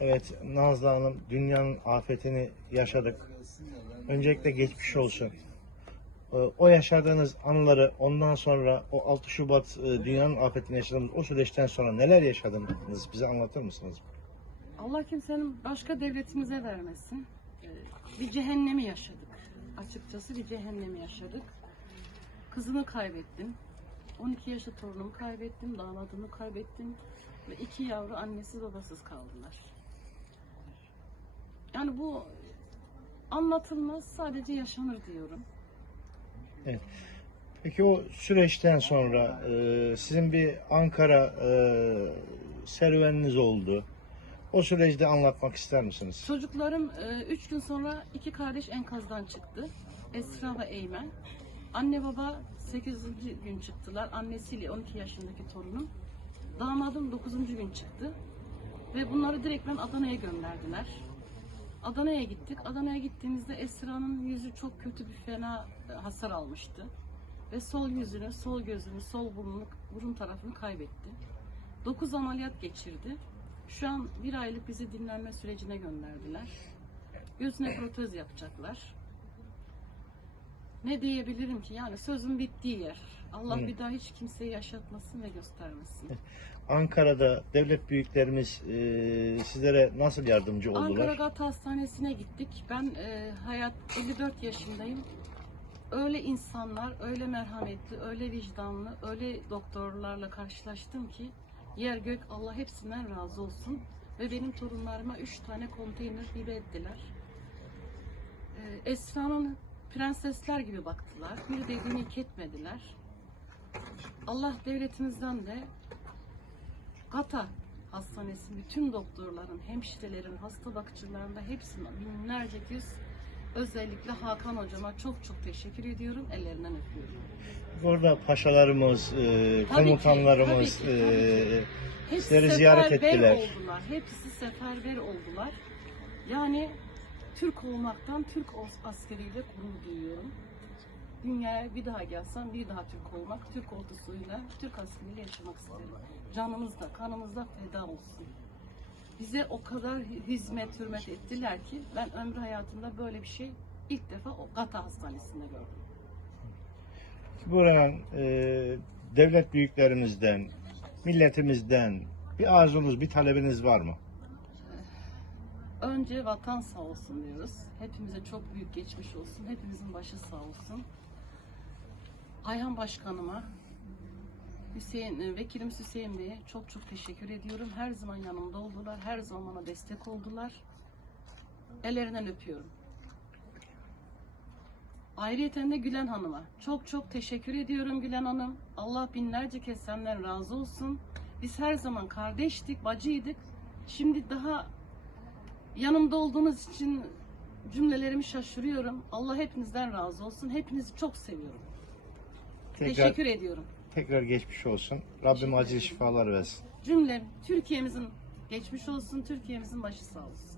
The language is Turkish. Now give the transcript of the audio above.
Evet Nazlı Hanım dünyanın afetini yaşadık. Öncelikle geçmiş olsun. Ee, O yaşadığınız anıları ondan sonra o 6 Şubat e, dünyanın afetini yaşadığımız o süreçten sonra neler yaşadınız bize anlatır mısınız? Allah kimsenin başka devletimize vermesin. Ee, Bir cehennemi yaşadık. Açıkçası bir cehennemi yaşadık. Kızımı kaybettim. 12 yaşlı torunumu kaybettim. Damadımı kaybettim. Ve iki yavru annesiz babasız kaldılar. Yani bu anlatılmaz sadece yaşanır diyorum. Peki o süreçten sonra e, sizin bir Ankara e, serüveniniz oldu. O süreci de anlatmak ister misiniz? Çocuklarım 3 gün sonra iki kardeş enkazdan çıktı. Esra ve Eymen. Anne baba 8. gün çıktılar. Annesiyle 12 yaşındaki torunum. Damadım 9. gün çıktı. Ve bunları direkt ben Adana'ya gönderdiler. Adana'ya gittik. Adana'ya gittiğimizde Esra'nın yüzü çok kötü bir fena hasar almıştı. Ve sol yüzünü, sol gözünü, sol burnunu, burun tarafını kaybetti. 9 ameliyat geçirdi. Şu an bir aylık bizi dinlenme sürecine gönderdiler. Gözüne protez yapacaklar. Ne diyebilirim ki? Yani sözün bittiği yer. Allah Hı. bir daha hiç kimseyi yaşatmasın ve göstermesin. Ankara'da devlet büyüklerimiz e, sizlere nasıl yardımcı oldular? Ankara Gat Hastanesi'ne gittik. Ben e, hayat 54 yaşındayım. Öyle insanlar, öyle merhametli, öyle vicdanlı, öyle doktorlarla karşılaştım ki yer gök Allah hepsinden razı olsun. Ve benim torunlarıma 3 tane konteyner hibe ettiler. E, Esra'nın prensesler gibi baktılar. Bir dediğini iki etmediler. Allah devletimizden de Gata Hastanesi bütün doktorların, hemşirelerin, hasta bakıcıların da hepsine binlerce kez özellikle Hakan hocama çok çok teşekkür ediyorum. Ellerinden öpüyorum. Orada paşalarımız, e, Tabii ki, komutanlarımız tabii ki, e, tabii Hepsi ziyaret ettiler. oldular. Hepsi seferber oldular. Yani Türk olmaktan Türk askeriyle gurur duyuyorum. Dünyaya bir daha gelsem bir daha Türk olmak, Türk ordusuyla, Türk askeriyle yaşamak isterim. Canımızda, kanımızda feda olsun. Bize o kadar hi- hizmet, hürmet ettiler ki ben ömrü hayatımda böyle bir şey ilk defa o Gata Hastanesi'nde gördüm. Buradan e, devlet büyüklerimizden, milletimizden bir arzunuz, bir talebiniz var mı? Önce vatan sağ olsun diyoruz. Hepimize çok büyük geçmiş olsun. Hepimizin başı sağ olsun. Ayhan Başkanıma, Hüseyin, e, Vekilimiz Hüseyin Bey'e çok çok teşekkür ediyorum. Her zaman yanımda oldular. Her zaman bana destek oldular. Ellerinden öpüyorum. Ayrıyeten de Gülen Hanım'a çok çok teşekkür ediyorum Gülen Hanım. Allah binlerce kez senden razı olsun. Biz her zaman kardeştik, bacıydık. Şimdi daha yanımda olduğunuz için cümlelerimi şaşırıyorum. Allah hepinizden razı olsun. Hepinizi çok seviyorum. Tekrar, Teşekkür ediyorum. tekrar geçmiş olsun. Rabbim acil şifalar versin. Cümlem Türkiye'mizin geçmiş olsun, Türkiye'mizin başı sağ olsun.